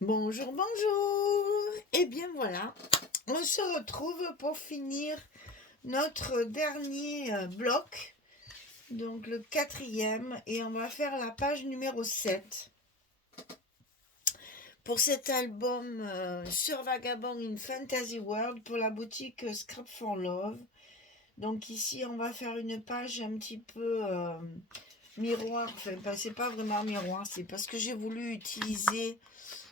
Bonjour, bonjour. Et bien voilà, on se retrouve pour finir notre dernier bloc, donc le quatrième, et on va faire la page numéro 7 pour cet album sur Vagabond in Fantasy World pour la boutique Scrap for Love. Donc ici, on va faire une page un petit peu miroir, enfin c'est pas vraiment miroir, c'est parce que j'ai voulu utiliser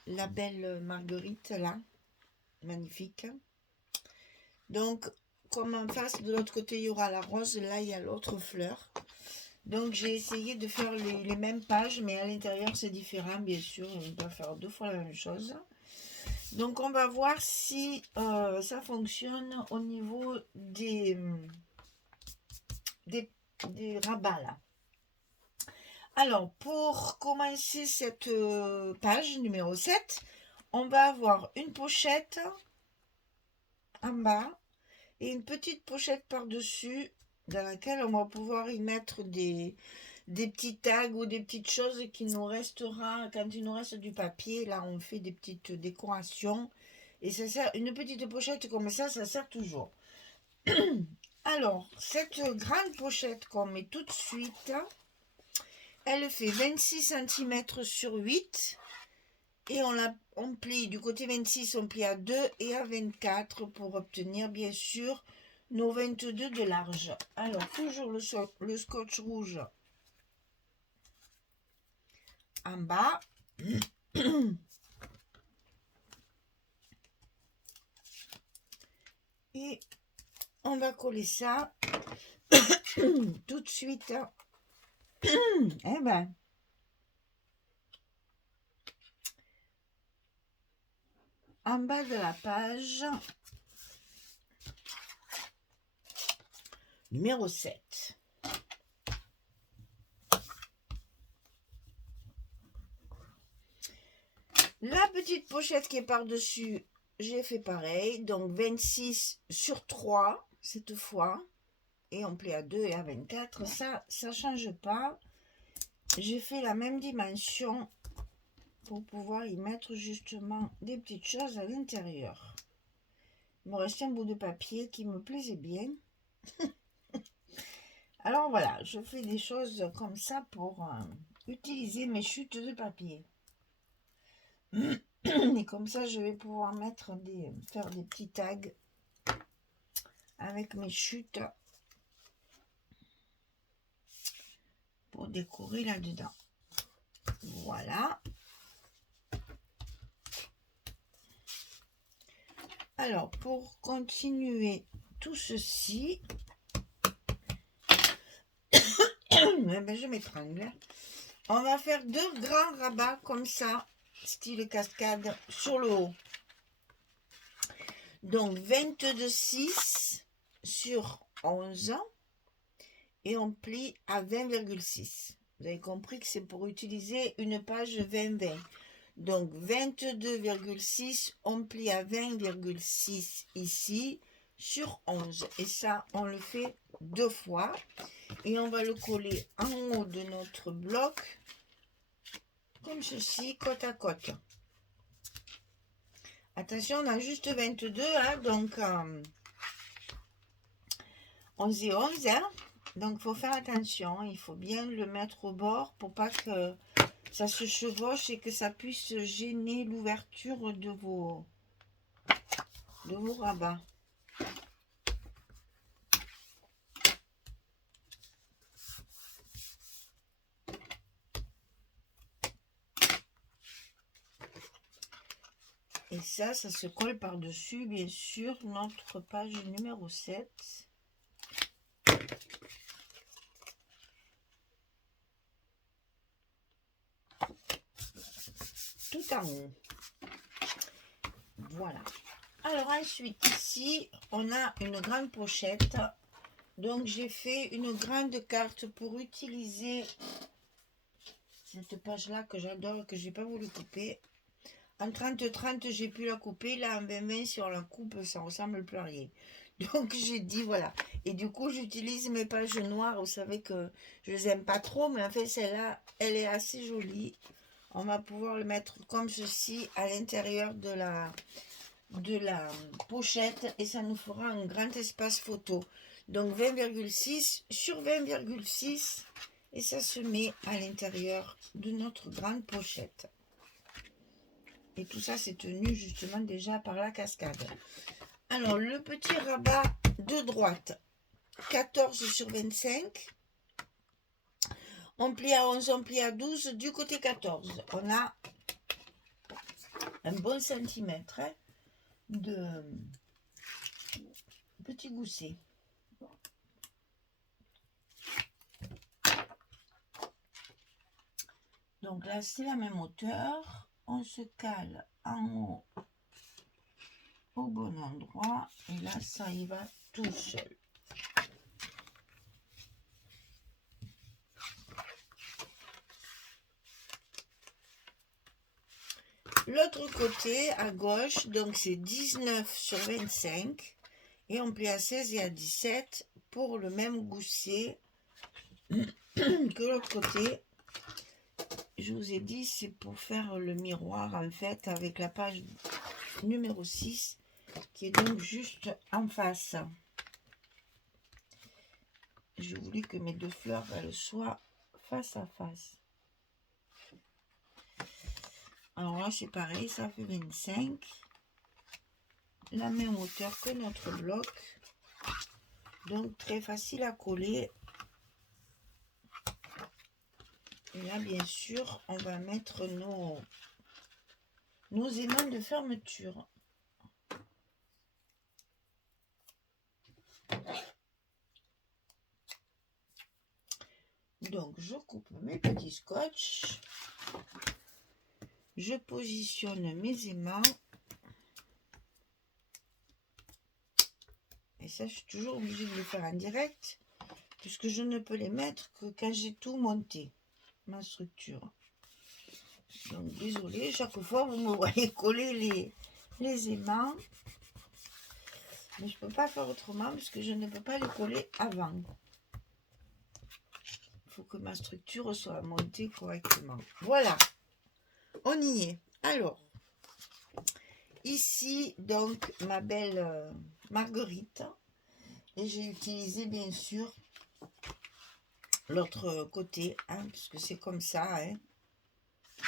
la belle Marguerite là, magnifique. Donc, comme en face, de l'autre côté, il y aura la rose, là, il y a l'autre fleur. Donc, j'ai essayé de faire les mêmes pages, mais à l'intérieur, c'est différent, bien sûr. On doit faire deux fois la même chose. Donc, on va voir si ça fonctionne au niveau des, des rabats, là. Alors, pour commencer cette page numéro 7, on va avoir une pochette en bas et une petite pochette par-dessus dans laquelle on va pouvoir y mettre des petits tags ou des petites choses qui nous restera quand il nous reste du papier. Là, on fait des petites décorations et ça sert, une petite pochette comme ça sert toujours. Alors, cette grande pochette qu'on met tout de suite, elle fait 26 cm sur 8 et on plie du côté 26, on plie à 2 et à 24 pour obtenir bien sûr nos 22 de large. Alors, toujours le scotch rouge en bas. Et on va coller ça tout de suite. Eh ben, en bas de la page numéro 7. La petite pochette qui est par-dessus, j'ai fait pareil. Donc 26 sur 3 cette fois. Et on plie à 2 et à 24. Ça ne change pas. J'ai fait la même dimension pour pouvoir y mettre justement des petites choses à l'intérieur. Il me restait un bout de papier qui me plaisait bien. Alors voilà, je fais des choses comme ça pour utiliser mes chutes de papier. Et comme ça, je vais pouvoir faire des petits tags avec mes chutes pour décorer là-dedans. Voilà. Alors, pour continuer tout ceci, je m'étrangle. On va faire deux grands rabats comme ça, style cascade, sur le haut. Donc 22,6 sur 11 et on plie à 20,6. Vous avez compris que c'est pour utiliser une page 20-20. Donc 22,6, on plie à 20,6 ici sur 11. Et ça, on le fait deux fois. Et on va le coller en haut de notre bloc, comme ceci, côte à côte. Attention, on a juste 22, hein, donc 11 et 11, hein. Donc, il faut faire attention. Il faut bien le mettre au bord pour pas que ça se chevauche et que ça puisse gêner l'ouverture de vos rabats. Et ça se colle par-dessus, bien sûr, notre page numéro 7. Tout en haut. Voilà. Alors ensuite, ici, on a une grande pochette. Donc, j'ai fait une grande carte pour utiliser cette page-là que j'adore, que j'ai pas voulu couper. En 30-30, j'ai pu la couper. Là, en 20-20, si on la coupe, ça ressemble plus à rien. Donc, j'ai dit, voilà. Et du coup, j'utilise mes pages noires. Vous savez que je les aime pas trop, mais en fait, celle-là, elle est assez jolie. on va pouvoir le mettre comme ceci à l'intérieur de la pochette et ça nous fera un grand espace photo. Donc 20,6 sur 20,6 et ça se met à l'intérieur de notre grande pochette. Et tout ça, c'est tenu justement déjà par la cascade. Alors, le petit rabat de droite, 14 sur 25. On plie à 11, on plie à 12. Du côté 14, on a un bon centimètre de petit gousset. Donc là, c'est la même hauteur. On se cale en haut au bon endroit. Et là, ça y va tout seul. L'autre côté, à gauche, donc c'est 19 sur 25. Et on plie à 16 et à 17 pour le même gousset que l'autre côté. Je vous ai dit, c'est pour faire le miroir en fait avec la page numéro 6 qui est donc juste en face. J'ai voulu que mes deux fleurs elles soient face à face. Alors là c'est pareil, ça fait 25. La même hauteur que notre bloc. Donc très facile à coller. Et là bien sûr on va mettre nos aimants de fermeture. Donc je coupe mes petits scotch. Je positionne mes aimants. Et ça, je suis toujours obligée de le faire en direct, puisque je ne peux les mettre que quand j'ai tout monté, ma structure. Donc, désolée, chaque fois, vous me voyez coller les aimants. Mais je ne peux pas faire autrement, puisque je ne peux pas les coller avant. Il faut que ma structure soit montée correctement. Voilà, on y est. Alors, ici, donc, ma belle Marguerite. Et j'ai utilisé, bien sûr, l'autre côté, hein, puisque c'est comme ça. Hein.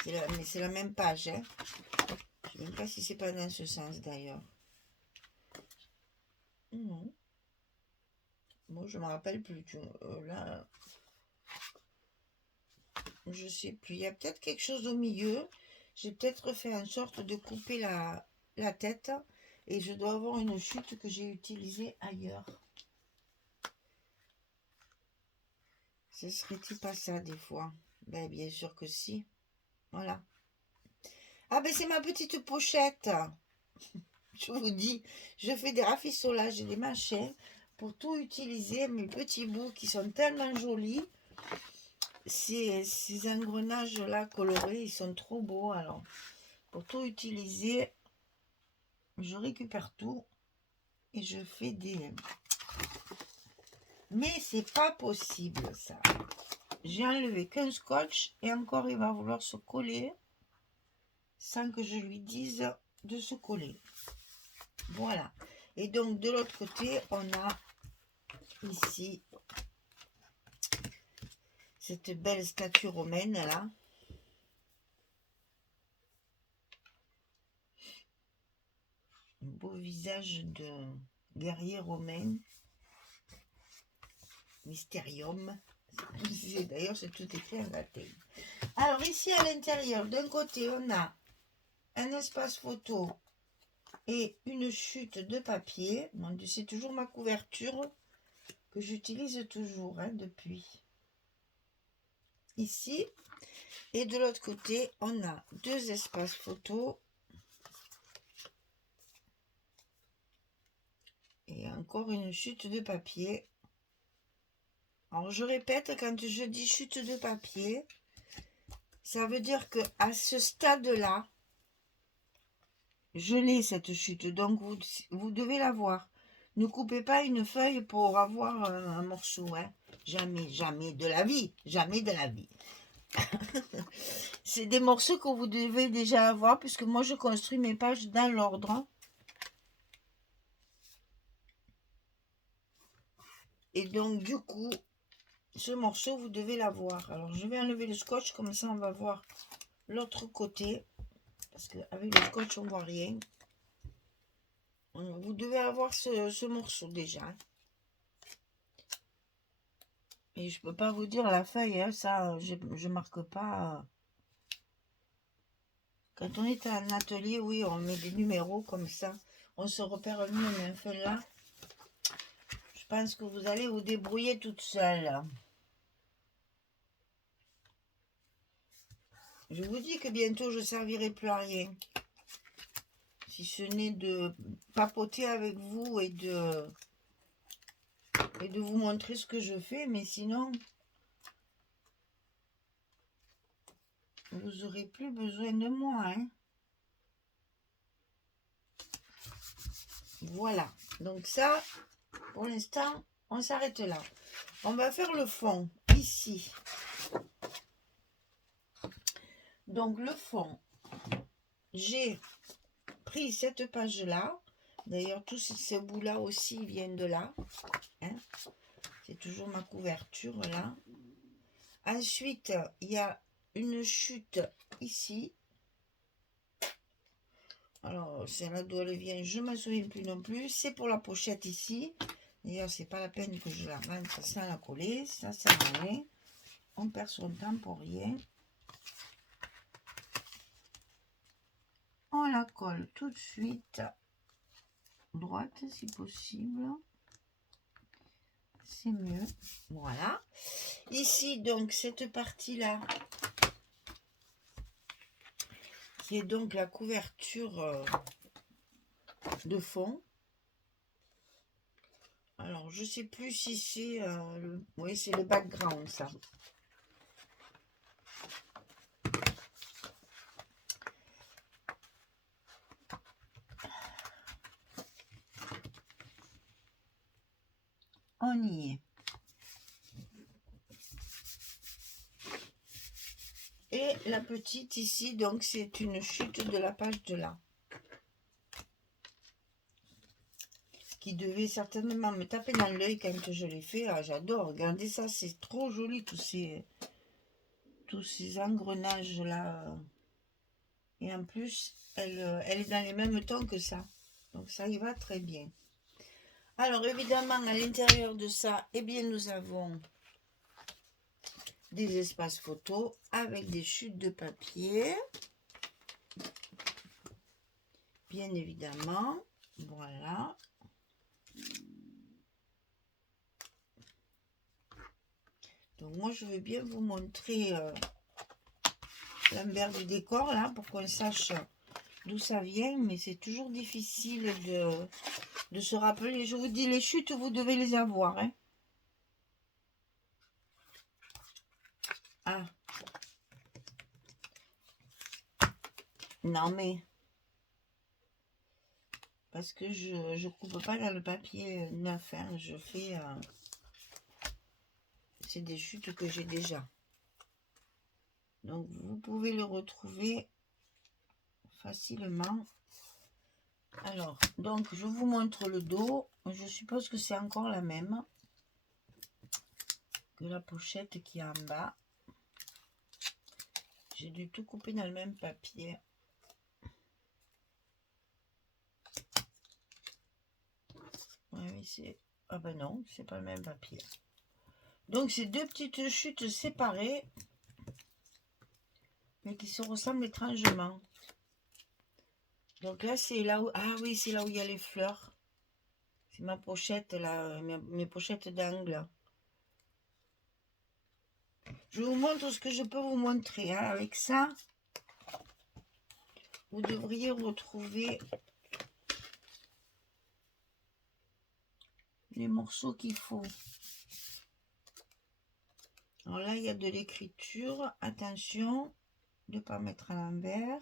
Mais c'est la même page. Hein. Je ne sais même pas si c'est pas dans ce sens, d'ailleurs. Non. Bon, je ne me rappelle plus. Là, je sais plus. Il y a peut-être quelque chose au milieu. J'ai peut-être fait en sorte de couper la tête. Et je dois avoir une chute que j'ai utilisée ailleurs. Ce serait-il pas ça, des fois? Ben, bien sûr que si. Voilà. Ah, ben, c'est ma petite pochette. Je vous dis, je fais des rafistolages et des machins pour tout utiliser. Mes petits bouts qui sont tellement jolis. Ces engrenages-là colorés, ils sont trop beaux. Alors, pour tout utiliser, je récupère tout et je fais des... Mais c'est pas possible, ça. J'ai enlevé qu'un scotch et encore, il va vouloir se coller sans que je lui dise de se coller. Voilà. Et donc, de l'autre côté, on a ici cette belle statue romaine, là. Un beau visage de guerrier romain. Mysterium. D'ailleurs, c'est tout écrit en latin. Alors, ici, à l'intérieur, d'un côté, on a un espace photo et une chute de papier. C'est toujours ma couverture que j'utilise toujours depuis. Ici. Et de l'autre côté, on a deux espaces photos. Et encore une chute de papier. Alors, je répète, quand je dis chute de papier, ça veut dire que à ce stade-là, je l'ai, cette chute. Donc, vous devez la voir. Ne coupez pas une feuille pour avoir un morceau. Hein. Jamais, jamais de la vie. Jamais de la vie. C'est des morceaux que vous devez déjà avoir, puisque moi je construis mes pages dans l'ordre. Et donc du coup, ce morceau, vous devez l'avoir. Alors je vais enlever le scotch, comme ça on va voir l'autre côté. Parce qu'avec le scotch, on voit rien. Vous devez avoir ce morceau déjà. Et je peux pas vous dire la feuille, hein, ça, je marque pas. Quand on est en atelier, oui, on met des numéros comme ça. On se repère mieux, mais enfin là, je pense que vous allez vous débrouiller toute seule. Je vous dis que bientôt, je ne servirai plus à rien. Si ce n'est de papoter avec vous et de vous montrer ce que je fais, mais sinon, vous n'aurez plus besoin de moi, hein. Voilà, donc ça, pour l'instant, on s'arrête là. On va faire le fond, ici. Donc le fond, j'ai pris cette page-là. D'ailleurs, tous ces bouts-là aussi viennent de là. Hein. C'est toujours ma couverture, là. Ensuite, il y a une chute ici. Alors, c'est là d'où elle vient, je ne me souviens plus non plus. C'est pour la pochette ici. D'ailleurs, c'est pas la peine que je la rentre sans la coller. Ça sert à rien. On perd son temps pour rien. On la colle tout de suite. Droite, si possible. C'est mieux. Voilà. Ici, donc, cette partie-là, qui est donc la couverture de fond. Alors, je sais plus si c'est... oui, c'est le background, ça. On y est. Et la petite ici, donc, c'est une chute de la page de là. Qui devait certainement me taper dans l'œil quand je l'ai fait. Ah, j'adore, regardez ça, c'est trop joli, tous ces engrenages là. Et en plus, elle est dans les mêmes tons que ça. Donc ça y va très bien. Alors évidemment, à l'intérieur de ça, eh bien, nous avons des espaces photos avec des chutes de papier. Bien évidemment. Voilà. Donc moi, je veux bien vous montrer l'envers du décor, là, pour qu'on sache d'où ça vient. Mais c'est toujours difficile de se rappeler. Je vous dis, les chutes, vous devez les avoir. Hein. Ah. Non, mais... Parce que je coupe pas dans le papier neuf. Hein. Je fais... c'est des chutes que j'ai déjà. Donc, vous pouvez le retrouver facilement. Alors, donc, je vous montre le dos. Je suppose que c'est encore la même que la pochette qui est en bas. J'ai dû tout couper dans le même papier. Oui, c'est... Ah ben non, c'est pas le même papier. Donc, c'est deux petites chutes séparées, mais qui se ressemblent étrangement. Donc là, c'est là où... Ah oui, c'est là où il y a les fleurs. C'est ma pochette, là, mes pochettes d'angle. Je vous montre ce que je peux vous montrer. Hein. Avec ça, vous devriez retrouver les morceaux qu'il faut. Alors là, il y a de l'écriture. Attention de ne pas mettre à l'envers.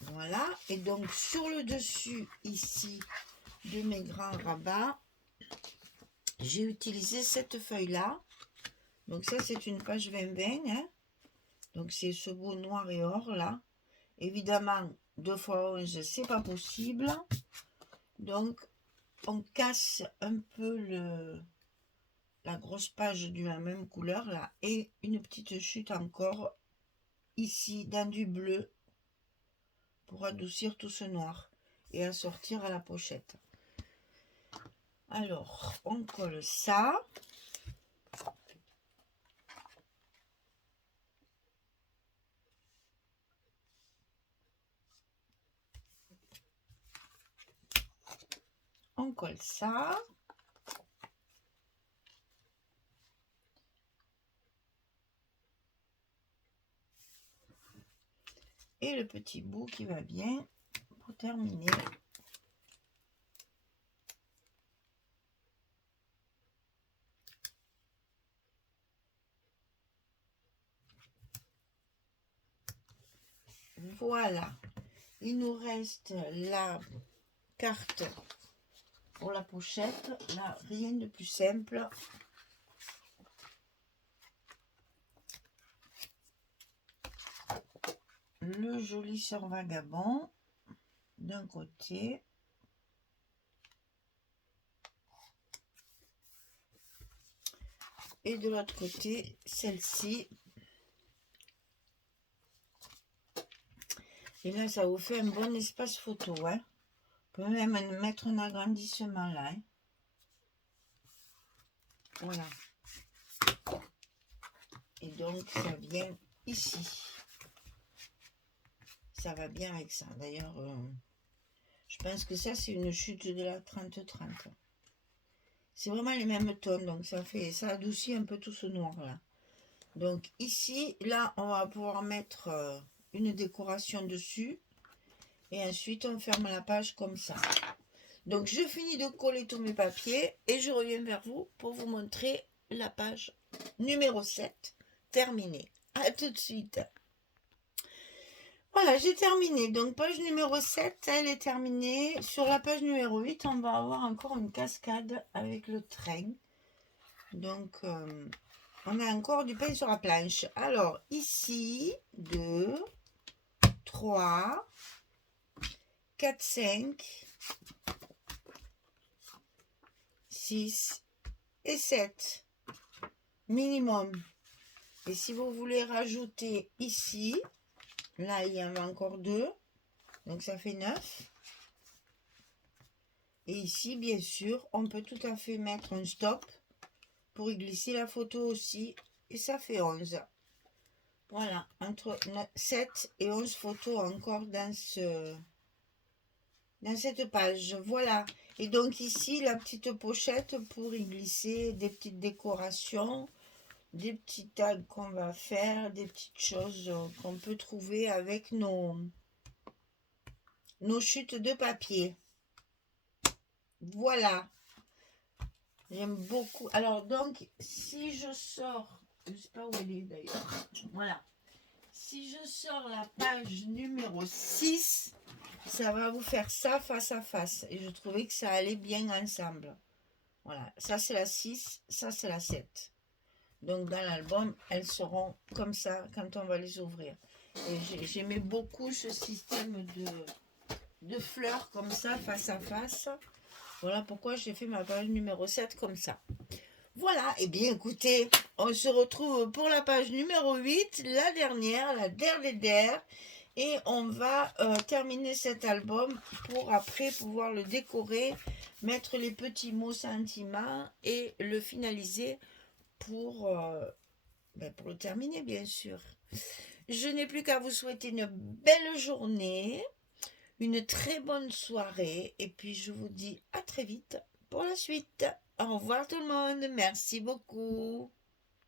Voilà. Et donc, sur le dessus, ici, de mes grands rabats, j'ai utilisé cette feuille-là. Donc ça, c'est une page 20-20. Hein. Donc c'est ce beau noir et or là. Évidemment, 2 x 11, c'est pas possible. Donc, on casse un peu la grosse page de la même couleur là. Et une petite chute encore ici dans du bleu pour adoucir tout ce noir et assortir à la pochette. Alors, on colle ça. On colle ça. Et le petit bout qui va bien pour terminer. Voilà. Il nous reste la carte pour la pochette. Là, rien de plus simple. Le joli sœur vagabond d'un côté. Et de l'autre côté, celle-ci. Et là, ça vous fait un bon espace photo. Hein. On peut même mettre un agrandissement là. Hein. Voilà. Et donc, ça vient ici. Ça va bien avec ça. D'ailleurs, je pense que ça, c'est une chute de la 30-30. C'est vraiment les mêmes tons. Donc, ça adoucit un peu tout ce noir-là. Donc, ici, là, on va pouvoir mettre une décoration dessus. Et ensuite, on ferme la page comme ça. Donc, je finis de coller tous mes papiers. Et je reviens vers vous pour vous montrer la page numéro 7 terminée. À tout de suite. Voilà, j'ai terminé. Donc, page numéro 7, elle est terminée. Sur la page numéro 8, on va avoir encore une cascade avec le train. Donc, on a encore du pain sur la planche. Alors, ici, 2, 3, 4, 5, 6 et 7. Minimum. Et si vous voulez rajouter ici, là, il y en a encore 2. Donc, ça fait 9. Et ici, bien sûr, on peut tout à fait mettre un stop pour y glisser la photo aussi. Et ça fait 11. Voilà, entre 7 et 11 photos encore dans cette page. Voilà. Et donc ici, la petite pochette pour y glisser des petites décorations, des petits tags qu'on va faire, des petites choses qu'on peut trouver avec nos chutes de papier. Voilà. J'aime beaucoup. Alors donc, si je sors, je ne sais pas où elle est d'ailleurs. Voilà. Si je sors la page numéro 6, ça va vous faire ça face à face. Et je trouvais que ça allait bien ensemble. Voilà. Ça, c'est la 6. Ça, c'est la 7. Donc, dans l'album, elles seront comme ça quand on va les ouvrir. Et j'aimais beaucoup ce système de fleurs comme ça, face à face. Voilà pourquoi j'ai fait ma page numéro 7 comme ça. Voilà, et bien écoutez, on se retrouve pour la page numéro 8, la dernière, et on va terminer cet album pour après pouvoir le décorer, mettre les petits mots sentiments et le finaliser pour le terminer bien sûr. Je n'ai plus qu'à vous souhaiter une belle journée, une très bonne soirée, et puis je vous dis à très vite pour la suite. Au revoir tout le monde, merci beaucoup.